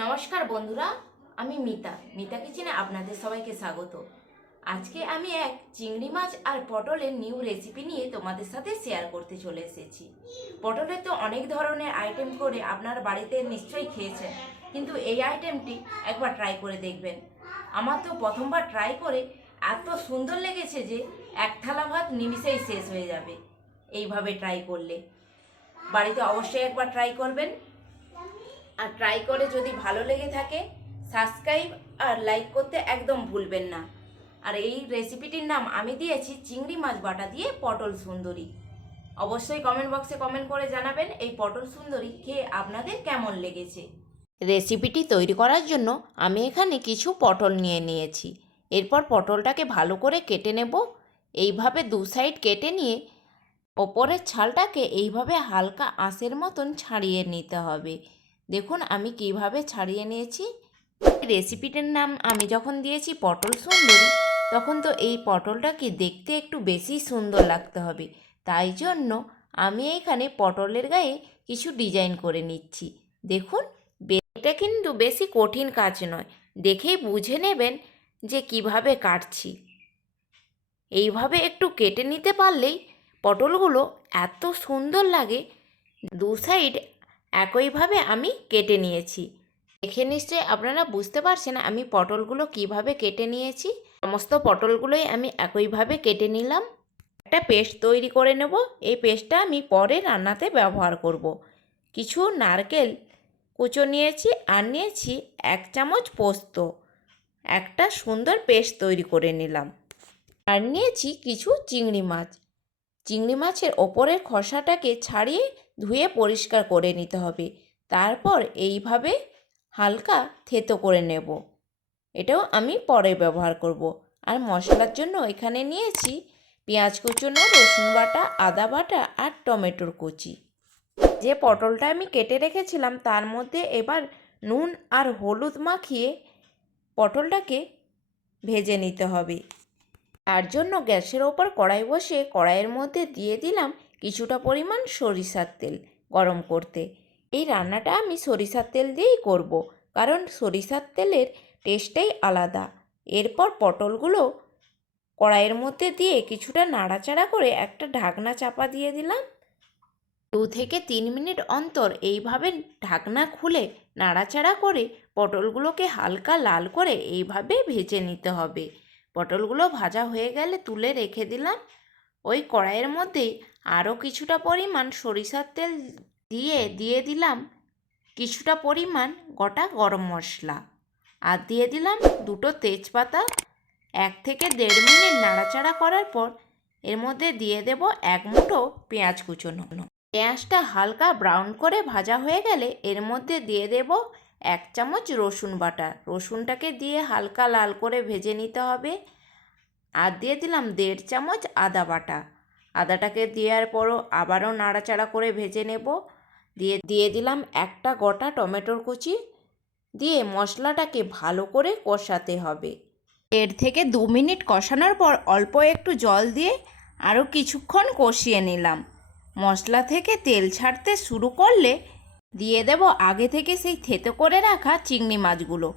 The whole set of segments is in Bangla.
নমস্কার বন্ধুরা, আমি মিতা কিচেনে আপনাদের সবাইকে স্বাগত। আজকে আমি এক চিংড়ি মাছ আর পটলের নিউ রেসিপি নিয়ে তোমাদের সাথে শেয়ার করতে চলে এসেছি। পটলের তো অনেক ধরনের আইটেম করে আপনার বাড়িতে নিশ্চয়ই খেয়েছেন, কিন্তু এই আইটেমটি একবার ট্রাই করে দেখবেন। আমার তো প্রথমবার ট্রাই করে এত সুন্দর লেগেছে যে এক থালা ভাত নিমিষেই শেষ হয়ে যাবে। এইভাবে ট্রাই করলে বাড়িতে অবশ্যই একবার ট্রাই করবেন। আর ট্রাই করে যদি ভালো লেগে থাকে সাবস্ক্রাইব আর লাইক করতে একদম ভুলবেন না। আর এই রেসিপিটির নাম আমি দিয়েছি চিংড়ি মাছ বাটা দিয়ে পটল সুন্দরী। অবশ্যই কমেন্ট বক্সে কমেন্ট করে জানাবেন এই পটল সুন্দরী খেয়ে আপনাদের কেমন লেগেছে। রেসিপিটি তৈরি করার জন্য আমি এখানে কিছু পটল নিয়ে নিয়েছি। এরপর পটলটাকে ভালো করে কেটে নেব। এইভাবে দু সাইড কেটে নিয়ে ওপরের ছালটাকে এইভাবে হালকা আঁশের মতন ছাড়িয়ে নিতে হবে। দেখুন আমি কিভাবে ছাড়িয়ে নিয়েছি। রেসিপিটার নাম আমি যখন দিয়েছি পটল সুন্দরী, তখন তো এই পটলটাকে দেখতে একটু বেশি সুন্দর লাগতে হবে, তাই জন্য আমি এখানে পটলের গায়ে কিছু ডিজাইন করে নিচ্ছি। দেখুন এটা কিন্তু বেশি কঠিন কাজ নয়, দেখেই বুঝে নেবেন যে কিভাবে কাটছি। এইভাবে একটু কেটে নিতে পারলেই পটলগুলো এত সুন্দর লাগে। দু সাইড একইভাবে আমি কেটে নিয়েছি। দেখে নিশ্চয়ই আপনারা বুঝতে পারছেন আমি পটলগুলো কিভাবে কেটে নিয়েছি। সমস্ত পটলগুলোই আমি একইভাবে কেটে নিলাম। একটা পেস্ট তৈরি করে নেব। এই পেস্টটা আমি পরে রান্নাতে ব্যবহার করব। কিছু নারকেল কুচো নিয়েছি আর নিয়েছি 1 চামচ পোস্ত। একটা সুন্দর পেস্ট তৈরি করে নিলাম। আর নিয়েছি কিছু চিংড়ি মাছ। চিংড়ি মাছের ওপরের খোসাটাকে ছাড়িয়ে ধুয়ে পরিষ্কার করে নিতে হবে। তারপর এইভাবে হালকা থেতো করে নেব। এটাও আমি পরে ব্যবহার করব। আর মশলার জন্য এখানে নিয়েছি পেঁয়াজ কুচনো, রসুন বাটা, আদা বাটা আর টমেটোর কুচি। যে পটলটা আমি কেটে রেখেছিলাম তার মধ্যে এবার নুন আর হলুদ মাখিয়ে পটলটাকে ভেজে নিতে হবে। তার জন্য গ্যাসের ওপর কড়াই বসিয়ে কড়াইয়ের মধ্যে দিয়ে দিলাম কিছুটা পরিমাণ সরিষার তেল গরম করতে। এই রান্নাটা আমি সরিষার তেল দিয়েই করব, কারণ সরিষার তেলের টেস্টটাই আলাদা। এরপর পটলগুলো কড়াইয়ের মধ্যে দিয়ে কিছুটা নাড়াচাড়া করে একটা ঢাকনা চাপা দিয়ে দিলাম। 2 থেকে 3 মিনিট অন্তর এইভাবে ঢাকনা খুলে নাড়াচাড়া করে পটলগুলোকে হালকা লাল করে এইভাবে ভেজে নিতে হবে। পটলগুলো ভাজা হয়ে গেলে তুলে রেখে দিলাম। ওই কড়াইয়ের মধ্যেই আরও কিছুটা পরিমাণ সরিষার তেল দিয়ে দিলাম কিছুটা পরিমাণ গোটা গরম মশলা, আর দিয়ে দিলাম 2টো তেজপাতা। 1 থেকে 1.5 মিনিট নাড়াচাড়া করার পর এর মধ্যে দিয়ে দেব 1 মুঠো পেঁয়াজ কুচোনো। পেঁয়াজটা হালকা ব্রাউন করে ভাজা হয়ে গেলে এর মধ্যে দিয়ে দেব 1 চামচ রসুন বাটা। রসুনটাকে দিয়ে হালকা লাল করে ভেজে নিতে হবে। আর দিয়ে দিলাম 1.5 চামচ আদা বাটা। আদাটাকে দেওয়ার পরও আবারও নাড়াচাড়া করে ভেজে নেব। দিয়ে দিলাম একটা গোটা টমেটোর কুচি। দিয়ে মশলাটাকে ভালো করে কষাতে হবে। 1.5 থেকে 2 মিনিট কষানোর পর অল্প একটু জল দিয়ে আরও কিছুক্ষণ কষিয়ে নিলাম। মশলা থেকে তেল ছাড়তে শুরু করলে দিয়ে দেব আগে থেকে সেই থেতো করে রাখা চিংড়ি মাছগুলো।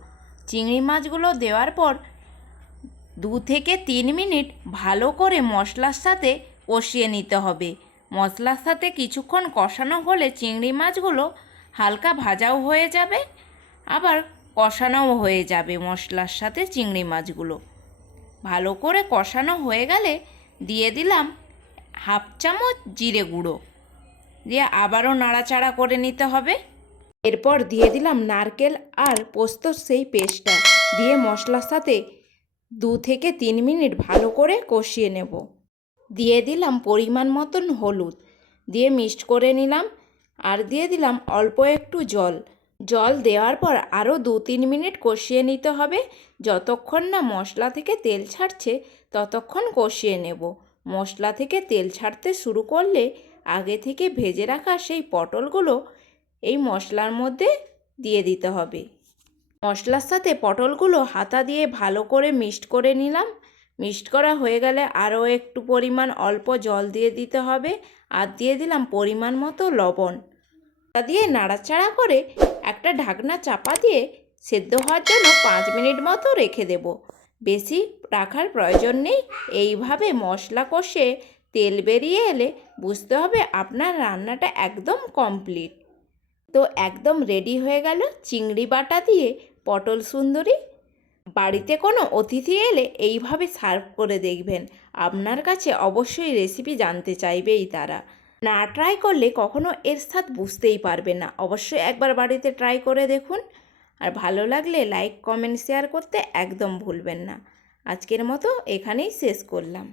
চিংড়ি মাছগুলো দেওয়ার পর 2 থেকে 3 মিনিট ভালো করে মশলার সাথে কষিয়ে নিতে হবে। মশলার সাথে কিছুক্ষণ কষানো হলে চিংড়ি মাছগুলো হালকা ভাজাও হয়ে যাবে, আবার কষানোও হয়ে যাবে। মশলার সাথে চিংড়ি মাছগুলো ভালো করে কষানো হয়ে গেলে দিয়ে দিলাম 1/2 চামচ জিরে গুঁড়ো। দিয়ে আবারও নাড়াচাড়া করে নিতে হবে। এরপর দিয়ে দিলাম নারকেল আর পোস্তর সেই পেস্টটা দিয়ে মশলার সাথে 2 থেকে 3 মিনিট ভালো করে কষিয়ে নেব। দিয়ে দিলাম পরিমাণ মতন হলুদ, দিয়ে মিক্সড করে নিলাম। আর দিয়ে দিলাম অল্প একটু জল দেওয়ার পর আরও 2-3 মিনিট কষিয়ে নিতে হবে। যতক্ষণ না মশলা থেকে তেল ছাড়ছে ততক্ষণ কষিয়ে নেব। মশলা থেকে তেল ছাড়তে শুরু করলে আগে থেকে ভেজে রাখা সেই পটলগুলো এই মশলার মধ্যে দিয়ে দিতে হবে। মশলার সাথে পটলগুলো হাতা দিয়ে ভালো করে মিক্সড করে নিলাম। মিক্সড করা হয়ে গেলে আরও একটু পরিমাণ অল্প জল দিয়ে দিতে হবে। আর দিয়ে দিলাম পরিমাণ মতো লবণ। তা দিয়ে নাড়াচাড়া করে একটা ঢাকনা চাপা দিয়ে সেদ্ধ হওয়ার জন্য 5 মিনিট মতো রেখে দেব। বেশি রাখার প্রয়োজন নেই। এইভাবে মশলা কষে তেল বেরিয়ে এলে বুঝতে হবে আপনার রান্নাটা একদম কমপ্লিট। তো একদম রেডি হয়ে গেল চিংড়ি বাটা দিয়ে পটল সুন্দরী। বাড়িতে কোনো অতিথি এলে এইভাবে সার্ভ করে দেখবেন, আপনার কাছে অবশ্যই রেসিপি জানতে চাইবেই তারা। না ট্রাই করলে কখনো এর স্বাদ বুঝতেই পারবেন না। অবশ্যই একবার বাড়িতে ট্রাই করে দেখুন। আর ভালো লাগলে লাইক কমেন্ট শেয়ার করতে একদম ভুলবেন না। আজকের মতো এখানেই শেষ করলাম।